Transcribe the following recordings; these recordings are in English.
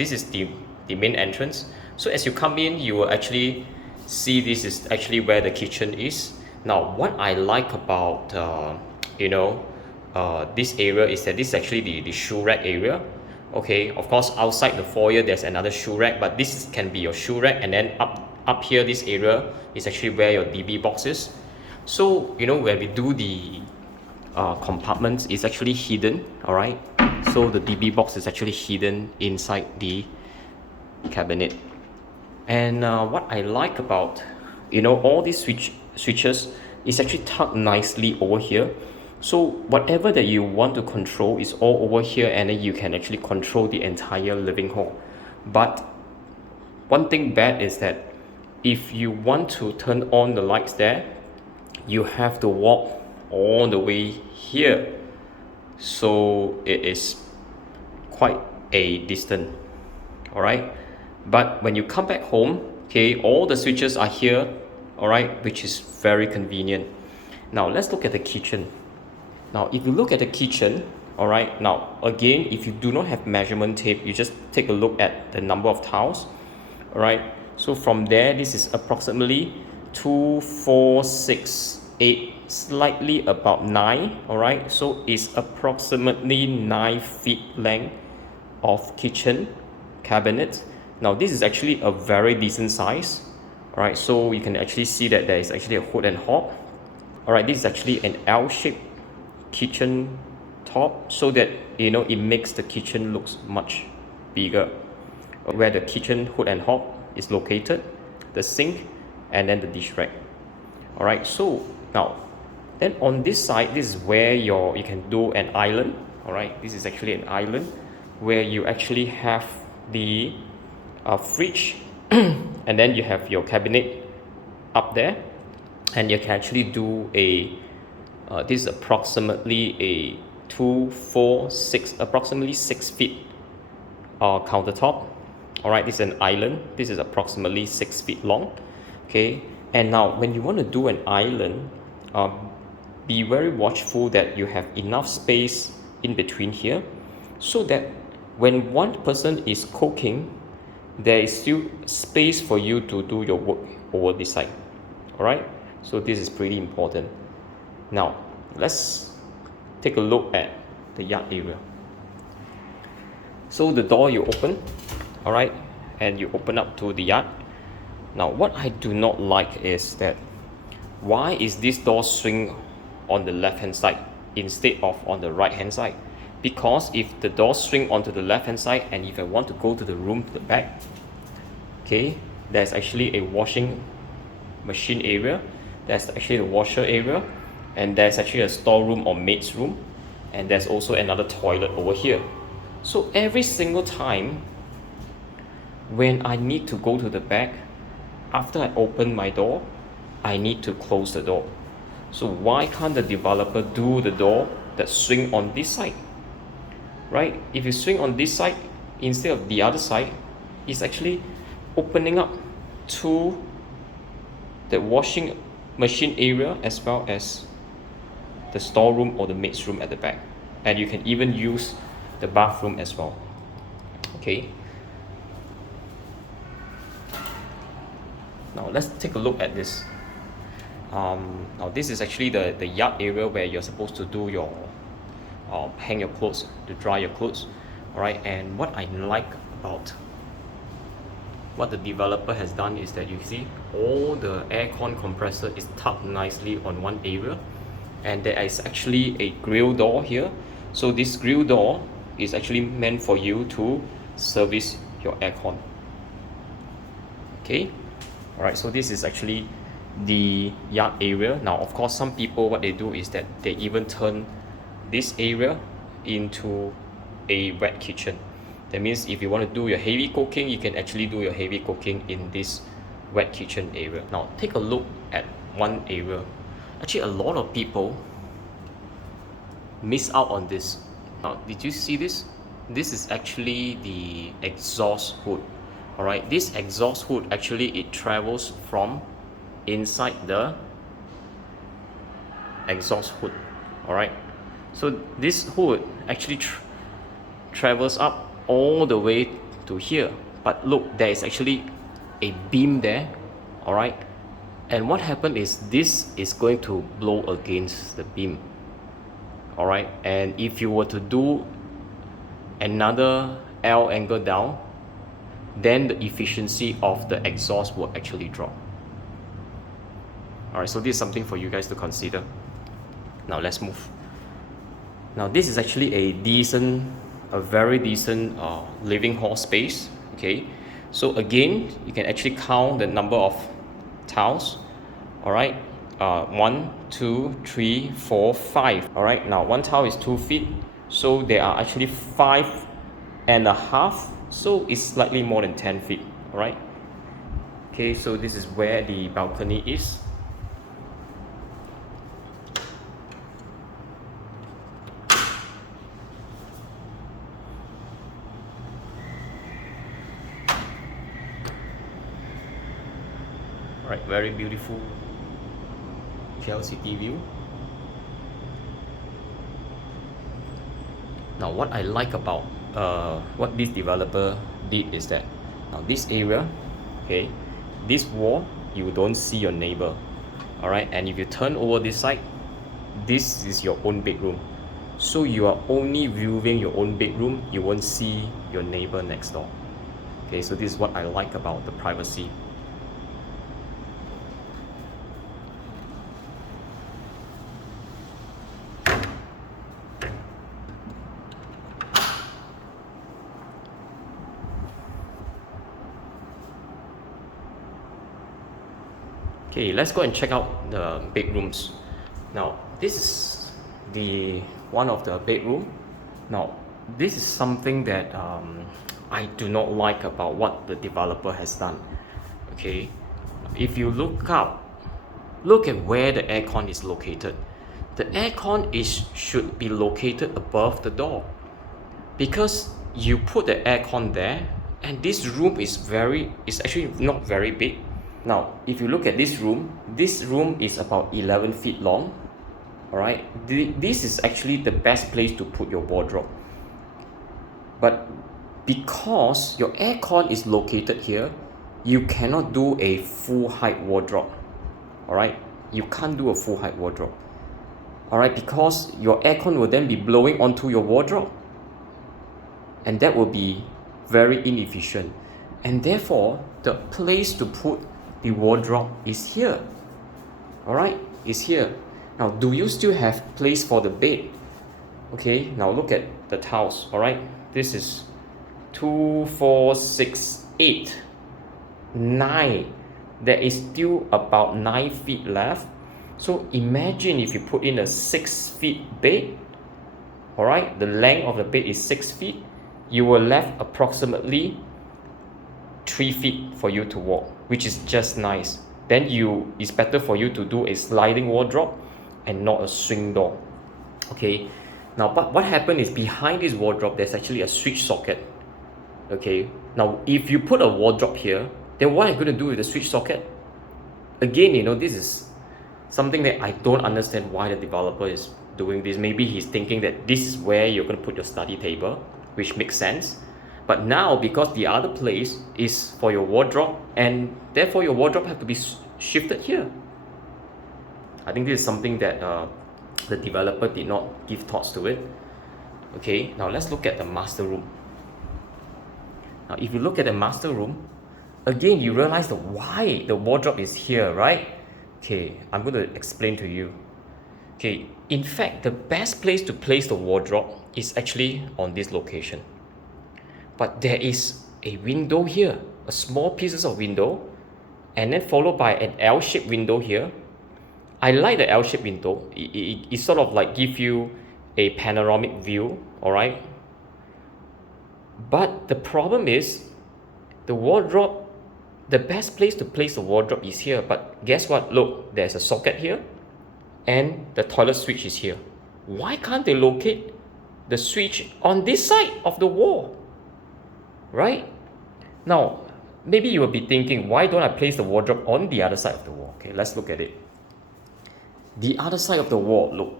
this is the main entrance. So as you come in, you will actually see this is actually where the kitchen is. Now what I like about this area is that this is actually the shoe rack area. Okay, of course outside the foyer there's another shoe rack, but this can be your shoe rack, and then up here this area is actually where your DB box is. So when we do the compartments, it's actually hidden. All right, so the DB box is actually hidden inside the cabinet. And what I like about all these switches is actually tucked nicely over here. So whatever that you want to control is all over here, and then you can actually control the entire living hall. But one thing bad is that if you want to turn on the lights there, you have to walk all the way here. So it is quite a distance. All right, but when you come back home, okay, all the switches are here, all right, which is very convenient. Now let's look at the kitchen. Now if you look at the kitchen, all right, now again, if you do not have measurement tape, you just take a look at the number of tiles. All right, so from there, this is approximately 2, 4, 6, 8, slightly about 9. All right, so it's approximately 9 feet length of kitchen cabinet. Now this is actually a very decent size. All right, so you can actually see that there is actually a hood and hob. All right, this is actually an L-shaped kitchen top, so that it makes the kitchen looks much bigger. Where the kitchen hood and hob is located, the sink, and then the dish rack. All right, so now then on this side, this is where you can do an island. All right, this is actually an island where you actually have the fridge and then you have your cabinet up there, and you can actually do a this is approximately a 2, 4, 6, approximately 6 feet countertop. All right, this is an island. This is approximately 6 feet long. Okay, and now when you want to do an island, be very watchful that you have enough space in between here, so that when one person is cooking, there is still space for you to do your work over this side. All right, so this is pretty important. Now let's take a look at the yard area. So the door you open, all right, and you open up to the yard. Now what I do not like is that why is this door swing on the left hand side instead of on the right hand side? Because if the door swing onto the left hand side, and if I want to go to the room to the back, okay, there's actually a washing machine area, there's actually a washer area, and there's actually a storeroom or maid's room, and there's also another toilet over here. So every single time when I need to go to the back, after I open my door, I need to close the door. So why can't the developer do the door that swing on this side? Right? If you swing on this side instead of the other side, it's actually opening up to the washing machine area as well as the storeroom or the maid's room at the back, and you can even use the bathroom as well. Okay, now let's take a look at this. Now this is actually the yard area where you're supposed to do your hang your clothes, to dry your clothes. All right, and what I like about what the developer has done is that you see all the aircon compressor is tucked nicely on one area, and there is actually a grill door here. So this grill door is actually meant for you to service your aircon. Okay, all right, so this is actually the yard area. Now of course, some people, what they do is that they even turn this area into a wet kitchen. That means if you want to do your heavy cooking, you can actually do your heavy cooking in this wet kitchen area. Now take a look at one area. Actually, a lot of people miss out on this. Now, did you see this? This is actually the exhaust hood. All right, this exhaust hood actually it travels from inside the exhaust hood. All right, so this hood actually travels up all the way to here, but look, there is actually a beam there, all right? And what happened is this is going to blow against the beam, all right? And if you were to do another L angle down, then the efficiency of the exhaust will actually drop. All right, so this is something for you guys to consider. Now let's move. Now this is actually a very decent living hall space, okay? So again, you can actually count the number of tiles, all right? 1, 2, 3, 4, 5, all right? Now one tile is 2 feet, so there are actually 5.5, so it's slightly more than 10 feet, all right? Okay, so this is where the balcony is. Right, very beautiful KLCT view. Now what I like about what this developer did is that now this area, okay, this wall, you don't see your neighbor, all right? And if you turn over this side, this is your own bedroom, so you are only viewing your own bedroom, you won't see your neighbor next door. Okay, so this is what I like about the privacy. Okay, let's go and check out the bedrooms. Now, this is one of the bedroom. Now, this is something that I do not like about what the developer has done. Okay, if you look at where the aircon is located. The aircon should be located above the door, because you put the aircon there, and this room is actually not very big. Now, if you look at this room is about 11 feet long, all right? This is actually the best place to put your wardrobe. But because your aircon is located here, you cannot do a full height wardrobe, all right? You can't do a full height wardrobe, all right? Because your aircon will then be blowing onto your wardrobe, and that will be very inefficient. And therefore, the place to put the wardrobe is here, all right? Is here. Now, do you still have place for the bed? Okay, now look at the tiles, all right? This is 2, 4, 6, 8, 9. There is still about 9 feet left. So imagine if you put in a 6 feet bed, all right? The length of the bed is 6 feet. You will left approximately 3 feet for you to walk, which is just nice. Then it's better for you to do a sliding wardrobe and not a swing door. Okay, now but what happened is behind this wardrobe there's actually a switch socket. Okay, now if you put a wardrobe here, then what are you going to do with the switch socket? Again, this is something that I don't understand why the developer is doing this. Maybe he's thinking that this is where you're going to put your study table, which makes sense. But now, because the other place is for your wardrobe, and therefore your wardrobe have to be shifted here. I think this is something that the developer did not give thoughts to it. Okay, now let's look at the master room. Now, if you look at the master room, again, you realize why the wardrobe is here, right? Okay, I'm going to explain to you. Okay, in fact, the best place to place the wardrobe is actually on this location. But there is a window here, a small pieces of window, and then followed by an L-shaped window here. I like the L-shaped window. It sort of like give you a panoramic view, all right? But the problem is the wardrobe, the best place to place the wardrobe is here. But guess what? Look, there's a socket here, and the toilet switch is here. Why can't they locate the switch on this side of the wall? Right? Now, maybe you will be thinking, why don't I place the wardrobe on the other side of the wall? Okay, let's look at it. The other side of the wall, look.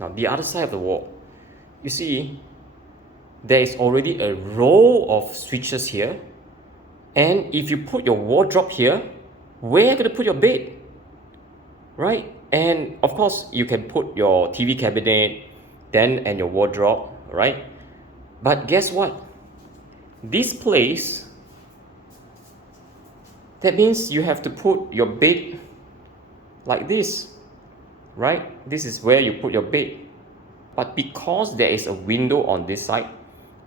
Now, the other side of the wall, you see, there is already a row of switches here. And if you put your wardrobe here, where are you going to put your bed? Right? And of course, you can put your TV cabinet, then and your wardrobe, right? But guess what? This place, that means you have to put your bed like this, right? This is where you put your bed. But because there is a window on this side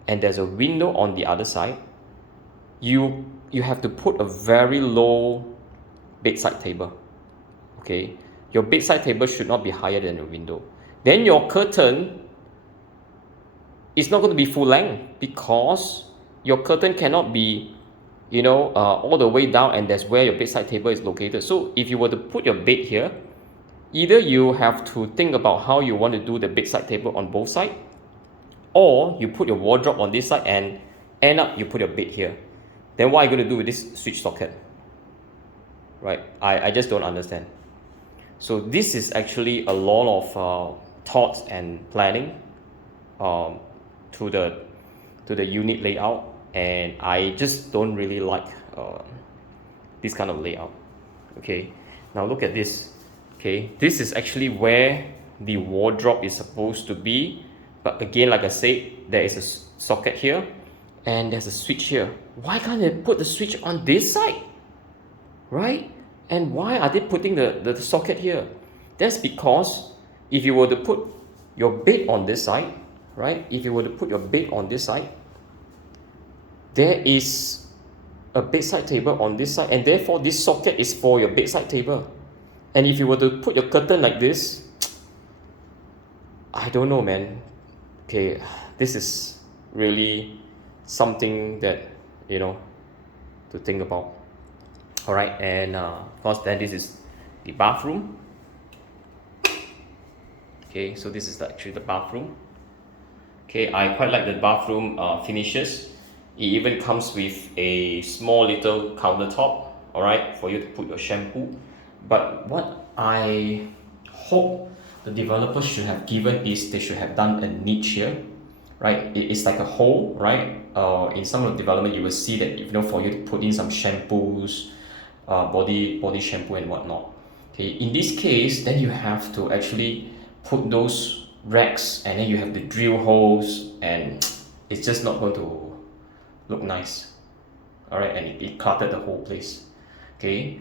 and there's a window on the other side, you have to put a very low bedside table. Okay, your bedside table should not be higher than the window. Then your curtain is not going to be full length, because your curtain cannot be, all the way down, and that's where your bedside table is located. So if you were to put your bed here, either you have to think about how you want to do the bedside table on both sides, or you put your wardrobe on this side and end up you put your bed here. Then what are you going to do with this switch socket? Right? I just don't understand. So this is actually a lot of thoughts and planning to the unit layout, and I just don't really like this kind of layout. Okay, now look at this. Okay, this is actually where the wardrobe is supposed to be, but again, like I said, there is a socket here and there's a switch here. Why can't they put the switch on this side, right? And why are they putting the socket here? That's because if you were to put your bed on this side, right? If you were to put your bed on this side, there is a bedside table on this side, and therefore this socket is for your bedside table. And if you were to put your curtain like this, I don't know, man. Okay, this is really something that, to think about. All right, and of course, then this is the bathroom. Okay, so this is actually the bathroom. Okay, I quite like the bathroom finishes. It even comes with a small little countertop, all right, for you to put your shampoo. But what I hope the developers should have given is they should have done a niche here, right? It's like a hole, right? In some of the development, you will see that, for you to put in some shampoos, body shampoo and whatnot. Okay, in this case, then you have to actually put those racks, and then you have the drill holes, and it's just not going to look nice. All right, and it cluttered the whole place. Okay,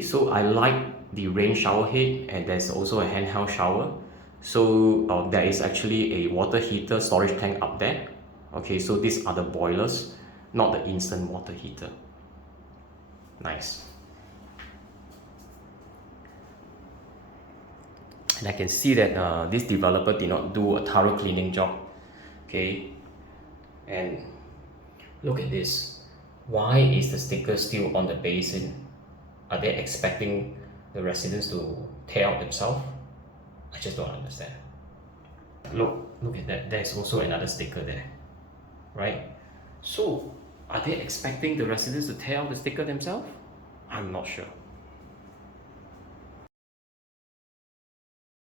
so I like the rain shower head, and there's also a handheld shower. So there is actually a water heater storage tank up there. Okay, so these are the boilers, not the instant water heater. Nice. And I can see that this developer did not do a thorough cleaning job. Okay, and look at this. Why is the sticker still on the basin? Are they expecting the residents to tear out themselves? I just don't understand. Look at that. There's also another sticker there, right? So are they expecting the residents to tear out the sticker themselves? I'm not sure.